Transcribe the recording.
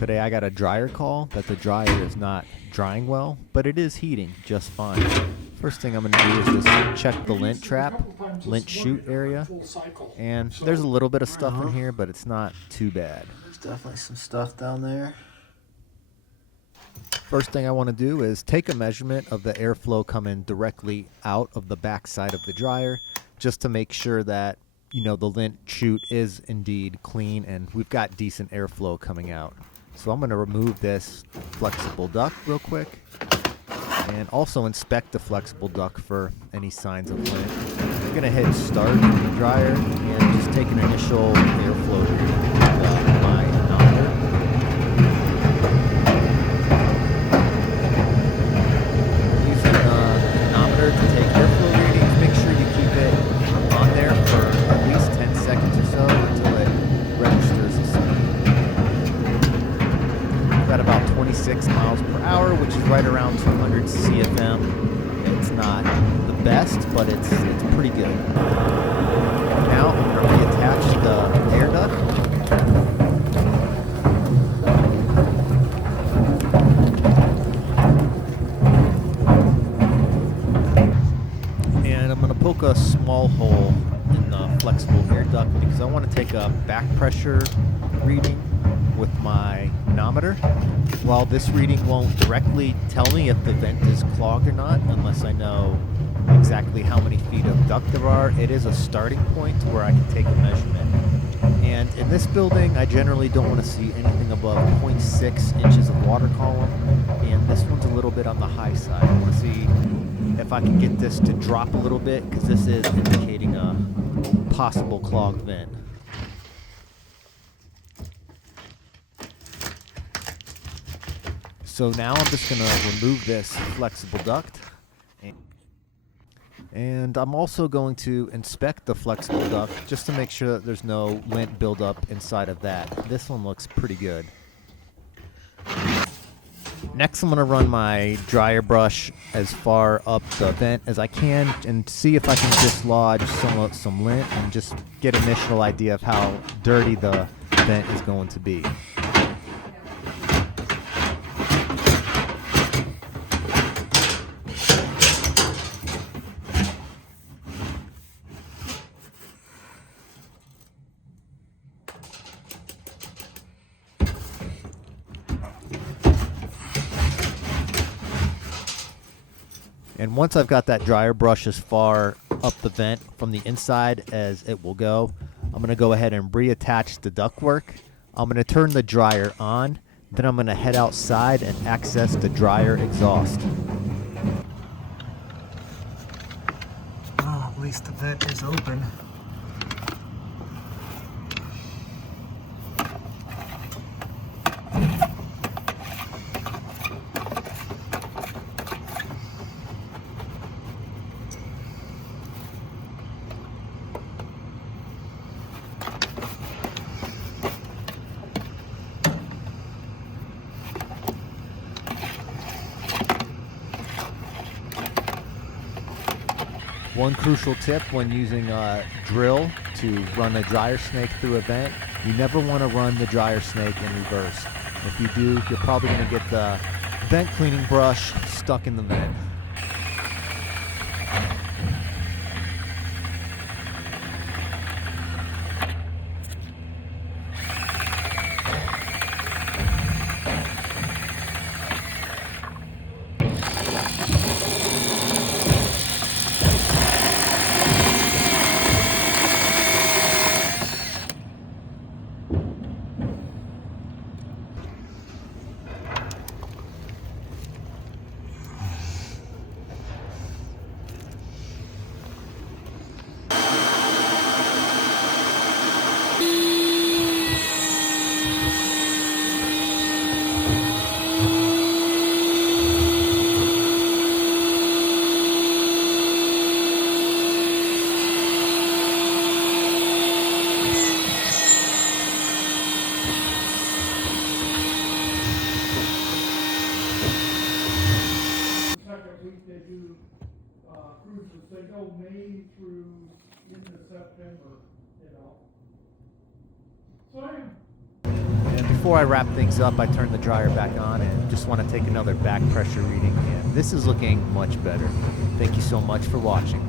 Today I got a dryer call that the dryer is not drying well, but it is heating just fine. First thing I'm going to do is just check the lint trap, lint chute area, and there's a little bit of stuff in here, but it's not too bad. There's definitely some stuff down there. First thing I want to do is take a measurement of the airflow coming directly out of the back side of the dryer, just to make sure that, you know, the lint chute is indeed clean and we've got decent airflow coming out. So I'm going to remove this flexible duct real quick and also inspect the flexible duct for any signs of lint. I'm going to hit start in the dryer and just take an initial airflow reading with my manometer. Using the manometer to take airflow readings, make sure you keep it on there for at least 10 seconds or so until it registers the speed. Got about 26 miles per hour, which is right around 200 CFM. It's not the best, but it's pretty good. Now I'm going to reattach the air duct. And I'm going to poke a small hole in the flexible air duct because I want to take a back pressure reading with my manometer. While this reading won't directly tell me if the vent is clogged or not, unless I know exactly how many feet of duct there are, it is a starting point where I can take a measurement. And in this building, I generally don't want to see anything above 0.6 inches of water column, and this one's a little bit on the high side. I want to see if I can get this to drop a little bit, because this is indicating a possible clogged vent. So now I'm just going to remove this flexible duct. And I'm also going to inspect the flexible duct just to make sure that there's no lint buildup inside of that. This one looks pretty good. Next, I'm going to run my dryer brush as far up the vent as I can and see if I can dislodge some lint and just get an initial idea of how dirty the vent is going to be. And once I've got that dryer brush as far up the vent from the inside as it will go, I'm going to go ahead and reattach the ductwork. I'm going to turn the dryer on, then I'm going to head outside and access the dryer exhaust. Oh, at least the vent is open. One crucial tip when using a drill to run a dryer snake through a vent, you never want to run the dryer snake in reverse. If you do, you're probably going to get the vent cleaning brush stuck in the vent. they go May through into September, you know. So I am. And before I wrap things up, I turn the dryer back on and just want to take another back pressure reading. And this is looking much better. Thank you so much for watching.